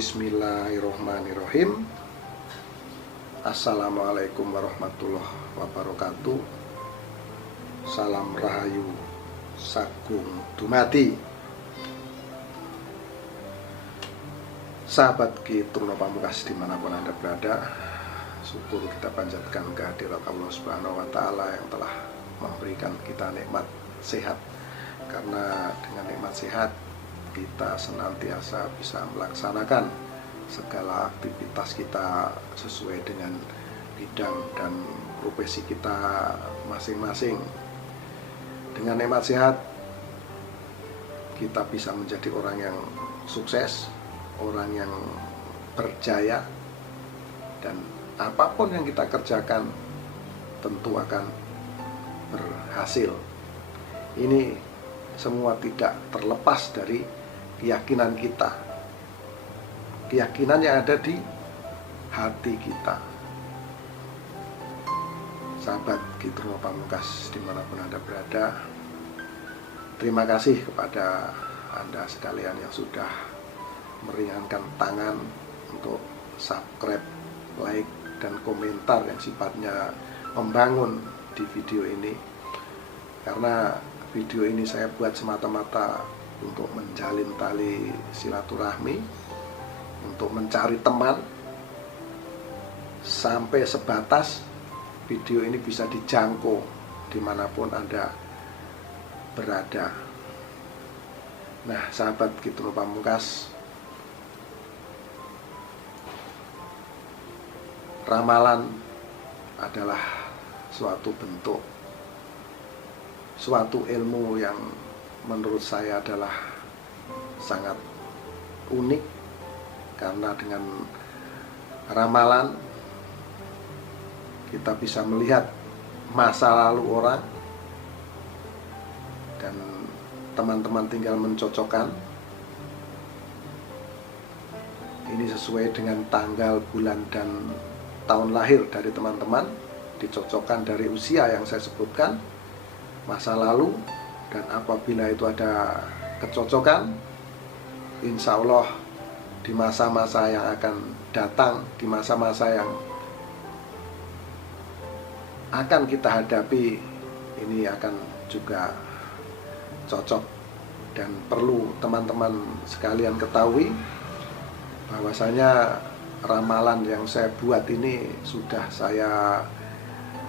Bismillahirrohmanirrohim. Assalamualaikum warahmatullahi wabarakatuh. Salam rahayu sagung dumadi. Sahabat Ki Truno Pamungkas dimanapun Anda berada, syukur kita panjatkan kehadirat Allah Subhanahu wa Ta'ala yang telah memberikan kita nikmat sehat. Karena dengan nikmat sehat kita senantiasa bisa melaksanakan segala aktivitas kita sesuai dengan bidang dan profesi kita masing-masing. Dengan nikmat sehat kita bisa menjadi orang yang sukses, orang yang berjaya, dan apapun yang kita kerjakan tentu akan berhasil. Ini semua tidak terlepas dari keyakinan kita, keyakinan yang ada di hati kita. Sahabat Ki Truno Pamungkas dimanapun Anda berada, terima kasih kepada Anda sekalian yang sudah meringankan tangan untuk subscribe, like, dan komentar yang sifatnya membangun di video ini. Karena video ini saya buat semata-mata untuk menjalin tali silaturahmi, untuk mencari teman, sampai sebatas video ini bisa dijangkau dimanapun Anda berada. Nah, sahabat Ki Truno Pamungkas, ramalan adalah suatu bentuk, suatu ilmu yang menurut saya adalah sangat unik. Karena dengan ramalan kita bisa melihat masa lalu orang, dan teman-teman tinggal mencocokkan ini sesuai dengan tanggal, bulan, dan tahun lahir dari teman-teman, dicocokkan dari usia yang saya sebutkan, masa lalu, dan apabila itu ada kecocokan, insya Allah di masa-masa yang akan datang, di masa-masa yang akan kita hadapi, ini akan juga cocok. Dan perlu teman-teman sekalian ketahui bahwasanya ramalan yang saya buat ini sudah saya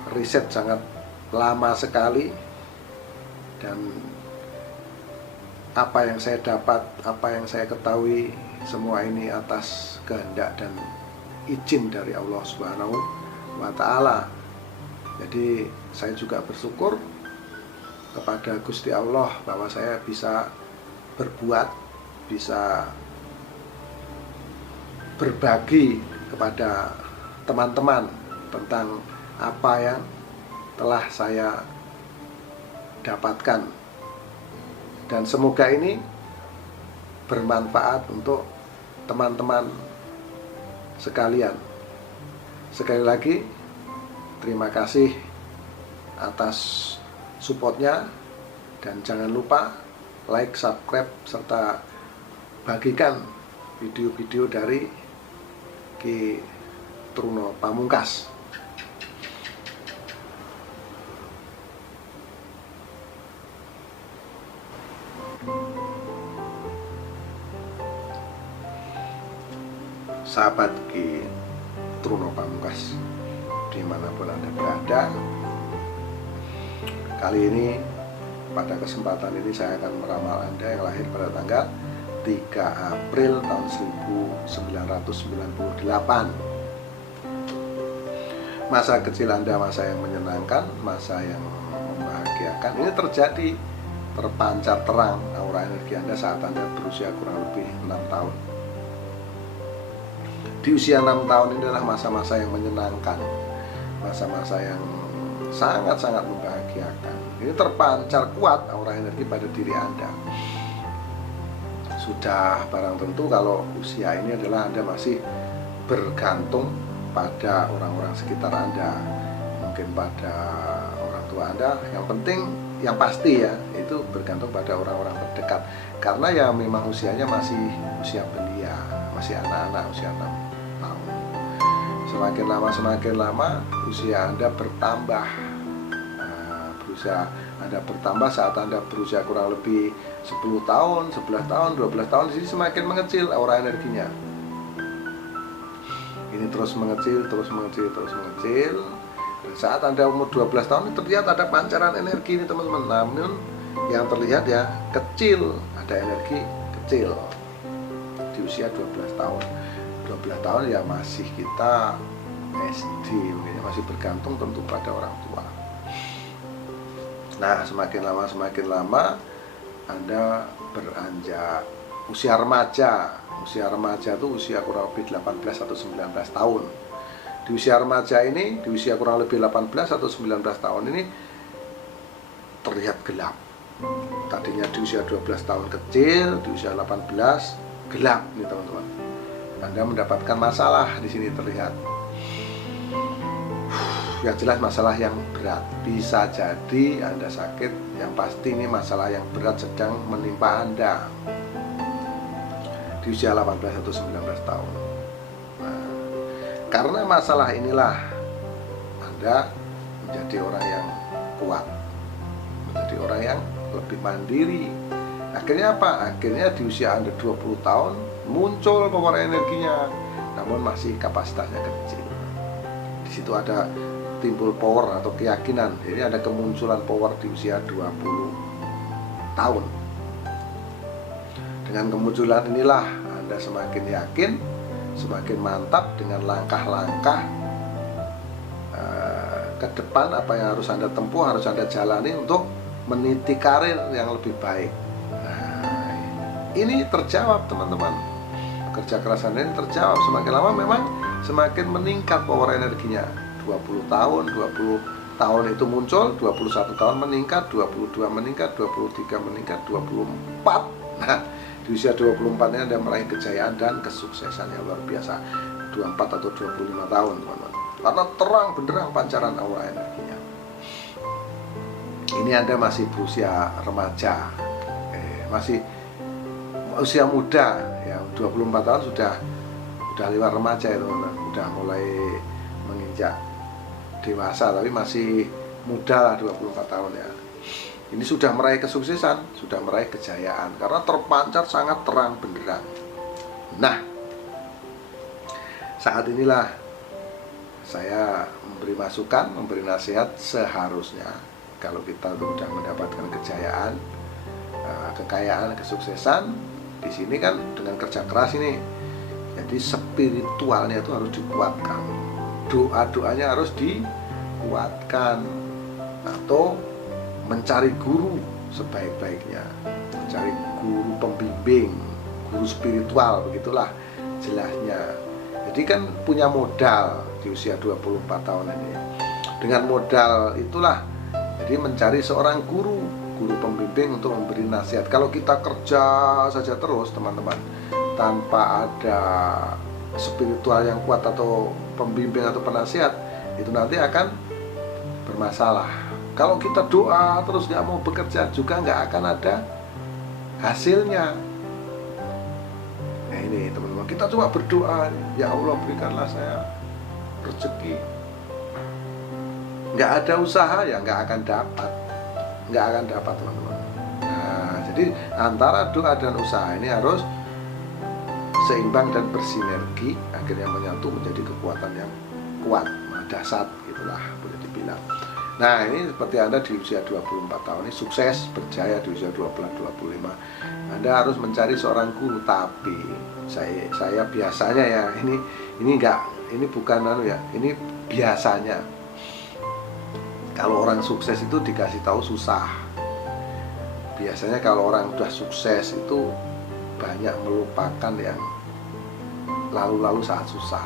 riset sangat lama sekali, dan apa yang saya dapat, apa yang saya ketahui, semua ini atas kehendak dan izin dari Allah Subhanahu wa Ta'ala. Jadi saya juga bersyukur kepada Gusti Allah bahwa saya bisa berbuat, bisa berbagi kepada teman-teman tentang apa yang telah saya dapatkan, dan semoga ini bermanfaat untuk teman-teman sekalian. Sekali lagi terima kasih atas supportnya, dan jangan lupa like, subscribe, serta bagikan video-video dari Ki Truno Pamungkas. Sahabat Ki Truno Pamungkas dimanapun Anda berada, kali ini pada kesempatan ini saya akan meramal Anda yang lahir pada tanggal 3 April tahun 1998. Masa kecil Anda masa yang menyenangkan, masa yang membahagiakan. Ini terjadi, terpancar terang aura energi Anda saat Anda berusia kurang lebih 6 tahun. Di usia 6 tahun ini adalah masa-masa yang menyenangkan, masa-masa yang sangat-sangat membahagiakan. Ini terpancar kuat aura energi pada diri Anda. Sudah barang tentu kalau usia ini adalah Anda masih bergantung pada orang-orang sekitar Anda, mungkin pada orang tua Anda. Yang penting, yang pasti ya, itu bergantung pada orang-orang terdekat. Karena ya memang usianya masih usia belia, masih anak-anak usia 6 tahun. Semakin lama usia Anda bertambah. Berusia Anda bertambah saat Anda berusia kurang lebih 10 tahun, 11 tahun, 12 tahun, di sini semakin mengecil aura energinya. Ini terus mengecil. Dan saat Anda umur 12 tahun terlihat ada pancaran energi ini teman-teman. Namun yang terlihat ya kecil, ada energi kecil di usia 12 tahun. 12 tahun ya masih kita SD, mungkin masih bergantung tentu pada orang tua. Nah, semakin lama Anda beranjak usia remaja. Usia remaja itu usia kurang lebih 18 atau 19 tahun. Di usia remaja ini, di usia kurang lebih 18 atau 19 tahun ini terlihat gelap. Tadinya di usia 12 tahun kecil, di usia 18 gelap nih teman-teman. Anda mendapatkan masalah di sini terlihat. Yang jelas masalah yang berat. Bisa jadi Anda sakit, yang pasti ini masalah yang berat sedang menimpa Anda di usia 18 atau 19 tahun. Nah, karena masalah inilah Anda menjadi orang yang kuat, menjadi orang yang lebih mandiri. Akhirnya apa? Akhirnya di usia Anda 20 tahun muncul power energinya, namun masih kapasitasnya kecil. Di situ ada timbul power atau keyakinan. Jadi ada kemunculan power di usia 20 tahun. Dengan kemunculan inilah Anda semakin yakin, semakin mantap dengan langkah-langkah ke depan apa yang harus Anda tempuh, harus Anda jalani untuk meniti karir yang lebih baik. Nah, ini terjawab teman-teman. Kerja keras Anda ini terjawab. Semakin lama memang semakin meningkat power energinya. 20 tahun itu muncul, 21 tahun meningkat, 22 meningkat, 23 meningkat, 24. Nah, di usia 24 ini Anda meraih kejayaan dan kesuksesan yang luar biasa. 24 atau 25 tahun teman-teman. Karena terang benderang pancaran aura energinya. Ini Anda masih berusia remaja, masih usia muda ya, 24 tahun sudah lewat remaja ya teman-teman. Sudah mulai menginjak dewasa, tapi masih muda lah, 24 tahun ya. Ini sudah meraih kesuksesan, sudah meraih kejayaan karena terpancar sangat terang benderang. Nah, saat inilah saya memberi masukan, memberi nasihat. Seharusnya kalau kita sudah mendapatkan kejayaan, kekayaan, kesuksesan, di sini kan dengan kerja keras ini, jadi spiritualnya itu harus dikuatkan. Doa-doanya harus dikuatkan, atau mencari guru sebaik-baiknya, mencari guru pembimbing, guru spiritual, begitulah jelasnya. Jadi kan punya modal di usia 24 tahun ini. Dengan modal itulah jadi mencari seorang guru pembimbing untuk memberi nasihat. Kalau kita kerja saja terus teman-teman, tanpa ada spiritual yang kuat atau pembimbing atau penasihat, itu nanti akan bermasalah. Kalau kita doa terus nggak mau bekerja juga nggak akan ada hasilnya. Nah ini teman-teman, kita cuma berdoa, ya Allah berikanlah saya rezeki. Nggak ada usaha ya nggak akan dapat teman-teman. Nah jadi antara doa dan usaha ini harus seimbang dan bersinergi, akhirnya menyatu menjadi kekuatan yang kuat, dahsyat gitulah boleh dibilang. Nah ini seperti Anda di usia 24 tahun ini sukses, berjaya di usia 24-25. Anda harus mencari seorang guru, tapi saya biasanya ya, ini bukan ini biasanya. Kalau orang sukses itu dikasih tahu susah. Biasanya kalau orang udah sukses itu banyak melupakan yang lalu-lalu saat susah.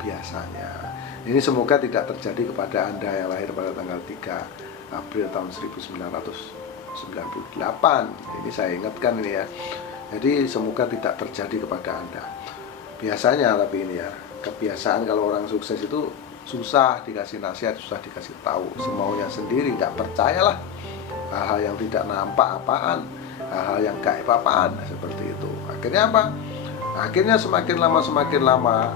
Biasanya. Ini semoga tidak terjadi kepada Anda yang lahir pada tanggal 3 April tahun 1998. Ini saya ingatkan ini ya. Jadi semoga tidak terjadi kepada Anda. Biasanya tapi ini ya, kebiasaan kalau orang sukses itu susah dikasih nasihat, susah dikasih tahu, semaunya sendiri, nggak percayalah hal-hal yang tidak nampak apaan, hal-hal yang gaib apaan, seperti itu. Akhirnya apa? Akhirnya semakin lama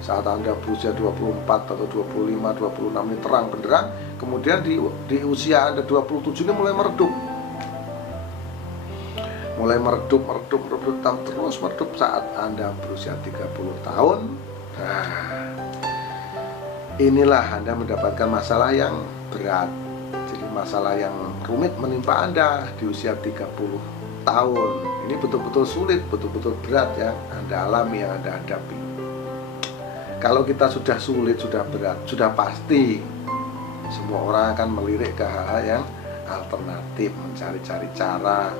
saat Anda berusia 24 atau 25, 26 ini terang benderang. Kemudian di usia Anda 27 ini mulai meredup. Mulai meredup terus meredup saat Anda berusia 30 tahun. Nah, inilah Anda mendapatkan masalah yang berat. Jadi masalah yang rumit menimpa Anda di usia 30 tahun. Ini betul-betul sulit, betul-betul berat yang Anda alami, yang Anda hadapi. Kalau kita sudah sulit, sudah berat, sudah pasti semua orang akan melirik ke hal-hal yang alternatif, mencari-cari cara,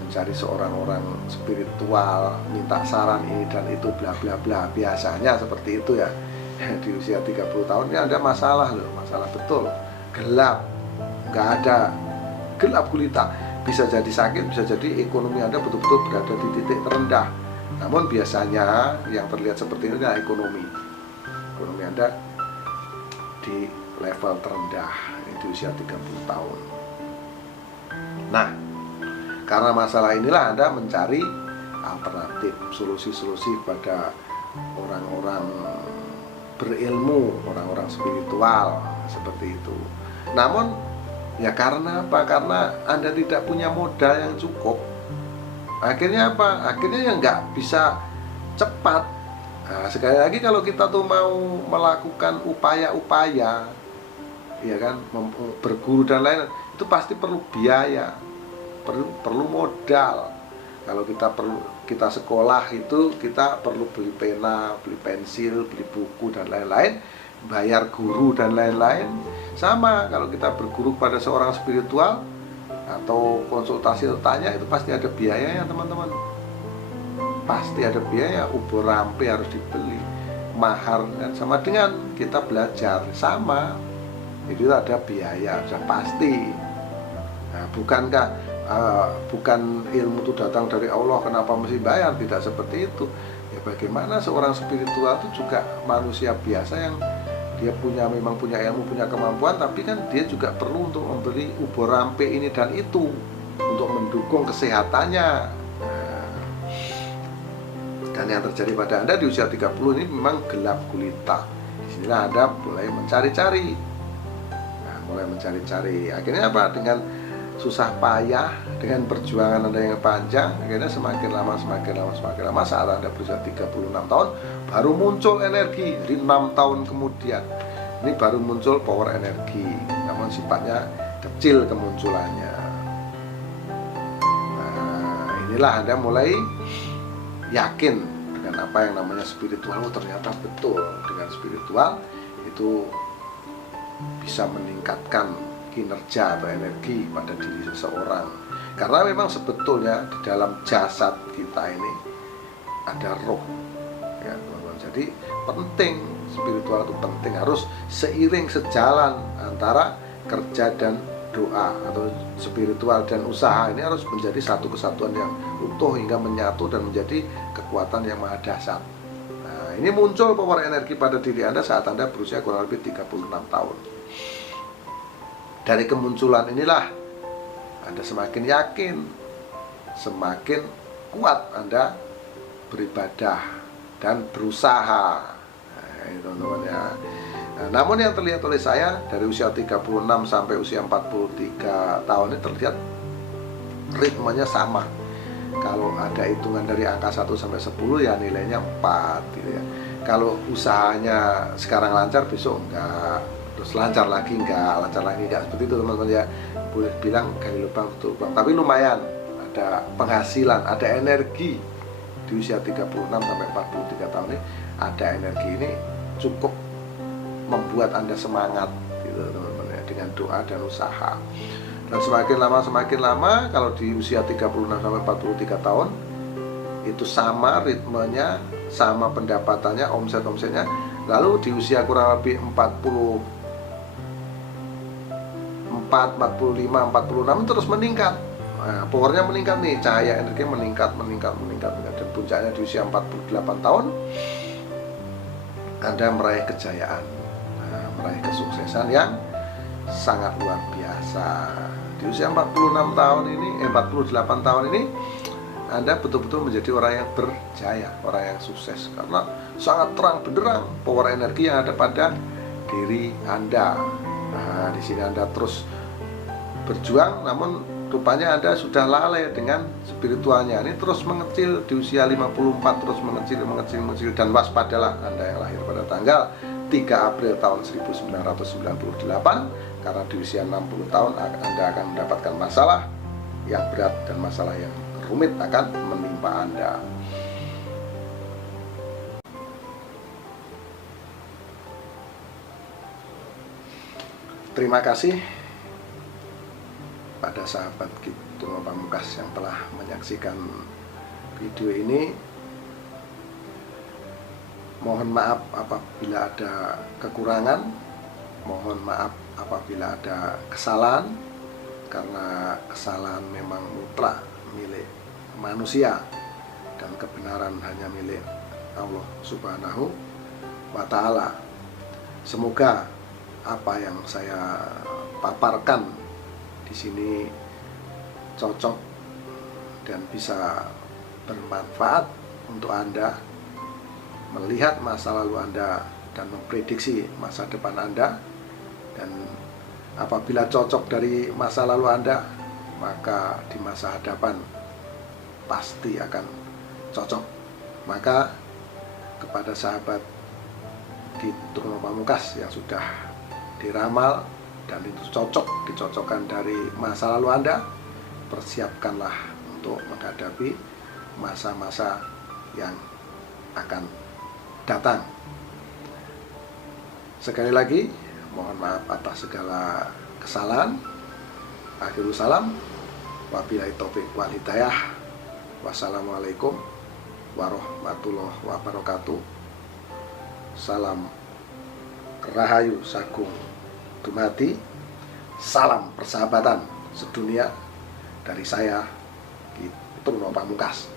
mencari seorang orang spiritual, minta saran ini dan itu, bla bla bla. Biasanya seperti itu ya. Di usia 30 tahun ini ada masalah loh, masalah betul, gelap, nggak ada, gelap gulita. Bisa jadi sakit, bisa jadi ekonomi Anda betul-betul berada di titik terendah. Namun biasanya yang terlihat seperti ini adalah ekonomi Anda di level terendah di usia 30 tahun. Nah, karena masalah inilah Anda mencari alternatif, solusi-solusi pada orang-orang berilmu, orang-orang spiritual seperti itu. Namun ya karena apa? Karena Anda tidak punya modal yang cukup. Akhirnya apa? Akhirnya yang nggak bisa cepat. Nah, sekali lagi kalau kita tuh mau melakukan upaya-upaya, ya kan, berguru dan lain, itu pasti perlu biaya, perlu modal. Kalau kita sekolah itu kita perlu beli pena, beli pensil, beli buku dan lain-lain, bayar guru dan lain-lain. Sama kalau kita berguru pada seorang spiritual atau konsultasi atau tanya, itu pasti ada biayanya teman-teman. Pasti ada biaya, ubur rampe harus dibeli, mahar, kan sama dengan kita belajar, sama. Itu ada biaya, sudah pasti. Nah, bukan ilmu itu datang dari Allah, kenapa mesti bayar? Tidak seperti itu. Ya bagaimana seorang spiritual itu juga manusia biasa yang dia memang punya ilmu, punya kemampuan, tapi kan dia juga perlu untuk memberi ubur rampe ini dan itu untuk mendukung kesehatannya. Dan yang terjadi pada Anda di usia 30 ini memang gelap gulita. Disinilah Anda mulai mencari-cari. Akhirnya apa? Dengan susah payah, dengan perjuangan Anda yang panjang, akhirnya semakin lama saat Anda berusia 36 tahun baru muncul energi. Jadi 6 tahun kemudian ini baru muncul power energi, namun sifatnya kecil kemunculannya. Nah, inilah Anda mulai yakin dengan apa yang namanya spiritual. Oh, ternyata betul, dengan spiritual itu bisa meningkatkan kinerja atau energi pada diri seseorang. Karena memang sebetulnya di dalam jasad kita ini ada roh, ya teman-teman. Jadi penting, spiritual itu penting, harus seiring sejalan antara kerja dan doa, atau spiritual dan usaha ini harus menjadi satu kesatuan yang utuh hingga menyatu dan menjadi kekuatan yang maha dahsyat. Nah, ini muncul power energi pada diri Anda saat Anda berusia kurang lebih 36 tahun. Dari kemunculan inilah Anda semakin yakin, semakin kuat Anda beribadah dan berusaha. Nah, itu teman-teman ya. Nah, namun yang terlihat oleh saya dari usia 36 sampai usia 43 tahun ini terlihat ritmenya sama. Kalau ada hitungan dari angka 1 sampai 10 ya nilainya 4 gitu ya. Kalau usahanya sekarang lancar, besok enggak, terus lancar lagi enggak, seperti itu teman-teman ya. Boleh bilang gali lubang tutup lubang, tapi lumayan ada penghasilan, ada energi di usia 36 sampai 43 tahun ini. Ada energi ini cukup membuat Anda semangat gitu teman-teman ya, dengan doa dan usaha. Dan semakin lama kalau di usia 36 sampai 43 tahun itu sama ritmenya, sama pendapatannya, omsetnya. Lalu di usia kurang lebih 44, 45, 46 terus meningkat. Nah, powernya meningkat nih, cahaya energi meningkat. Dan puncaknya di usia 48 tahun Anda meraih kejayaan, meraih kesuksesan yang sangat luar biasa. Di usia 48 tahun ini Anda betul-betul menjadi orang yang berjaya, orang yang sukses, karena sangat terang benderang power energi yang ada pada diri Anda. Nah, di sini Anda terus berjuang, namun rupanya Anda sudah lalai dengan spiritualnya. Ini terus mengecil di usia 54, terus mengecil, dan waspadalah Anda yang lahir pada tanggal 3 April tahun 1998, karena di usia 60 tahun Anda akan mendapatkan masalah yang berat dan masalah yang rumit akan menimpa Anda. Terima kasih pada sahabat Tunggal Pamungkas yang telah menyaksikan video ini. Mohon maaf apabila ada kekurangan, mohon maaf apabila ada kesalahan, karena kesalahan memang mutlak milik manusia dan kebenaran hanya milik Allah Subhanahu wa Ta'ala. Semoga apa yang saya paparkan di sini cocok dan bisa bermanfaat untuk Anda melihat masa lalu Anda dan memprediksi masa depan Anda. Dan apabila cocok dari masa lalu Anda, maka di masa hadapan pasti akan cocok. Maka kepada sahabat di Tunggal Pamungkas yang sudah diramal dan itu dicocokkan dari masa lalu Anda, persiapkanlah untuk menghadapi masa-masa yang akan datang. Sekali lagi, mohon maaf atas segala kesalahan. Akhirul salam, wabillahi taufik wal hidayah. Wassalamualaikum warahmatullahi wabarakatuh. Salam Rahayu Sagung Dumadi. Salam persahabatan sedunia dari saya, Ki Tunggal Pamungkas.